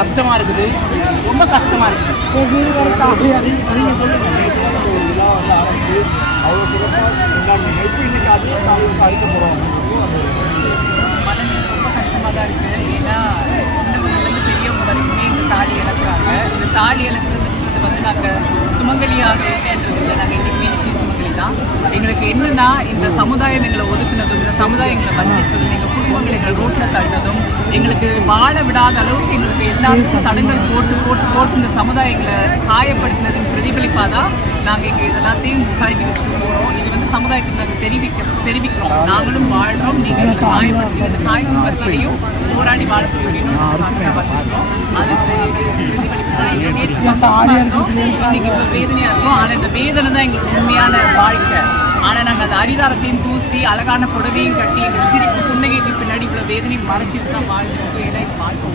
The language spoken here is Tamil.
கஷ்டமாக இருக்குது, ரொம்ப கஷ்டமாக இருக்குது. நீங்கள் சொல்லுங்கள், இதெல்லாம் வந்து ஆரம்பிச்சு அவ்வளோ சிறப்பாக கொண்டாடினீங்க. இப்போ இன்னைக்கு அதே நாளுக்கு அழைக்க போகிறோம். மனநிலை ரொம்ப கஷ்டமாக தான் இருக்குது. ஏன்னா சின்னவங்கலேருந்து பெரியவங்க வரைக்குமே இந்த தாலி இழக்கிறாங்க. இந்த தாலி இழக்கிறதுன்றது வந்து நாங்கள் சுமங்கலியாக இல்லைன்றது இல்லை, நாங்கள் என்றைக்குமே சுமங்கலி தான். எங்களுக்கு என்னன்னா இந்த சமுதாயம் எங்களை ஒதுக்குனதும், இந்த சமுதாயம் எங்களை வஞ்சித்ததும், எங்கள் குடும்பங்கள் எங்களை ரோட்டில் தள்ளினதும், எங்களுக்கு வாழ விடாத அளவுக்கு எங்களுக்கு எல்லாருக்கும் தடங்கள் போட்டு போட்டு போட்டு இந்த சமுதாயம் எங்களை காயப்படுத்தினதின் பிரதிபலிப்பாக தான் நாங்கள் இங்கே இதெல்லாத்தையும் கடைபிடிச்சு போகிறோம். இது வந்து சமுதாயத்துக்கு நாங்கள் தெரிவிக்கிறோம். நாங்களும் வாழ்கிறோம், நீங்கள் எங்களை காயப்படுத்தி இந்த காயப்படுத்திலையும் போராடி வாழக்கூடிய வந்திருக்கோம். அது பிரதிபலிப்பு தான். இன்னைக்கு இப்போ வேதனையாக இருக்கும். ஆனால் இந்த வேதனை தான் எங்களுக்கு உண்மையான வாழ்க்கை. ஆனால் நாங்கள் அந்த அரிதாரத்தையும் தூசி அழகான புடவையும் கட்டி எங்கள் சிரிப்பு புன்னகைக்கு பின்னாடி இவ்வளோ வேதனையும் மறைச்சிட்டு தான் வாழ்ந்துருக்கோம். ஏன்னா இது வாழ்க்கை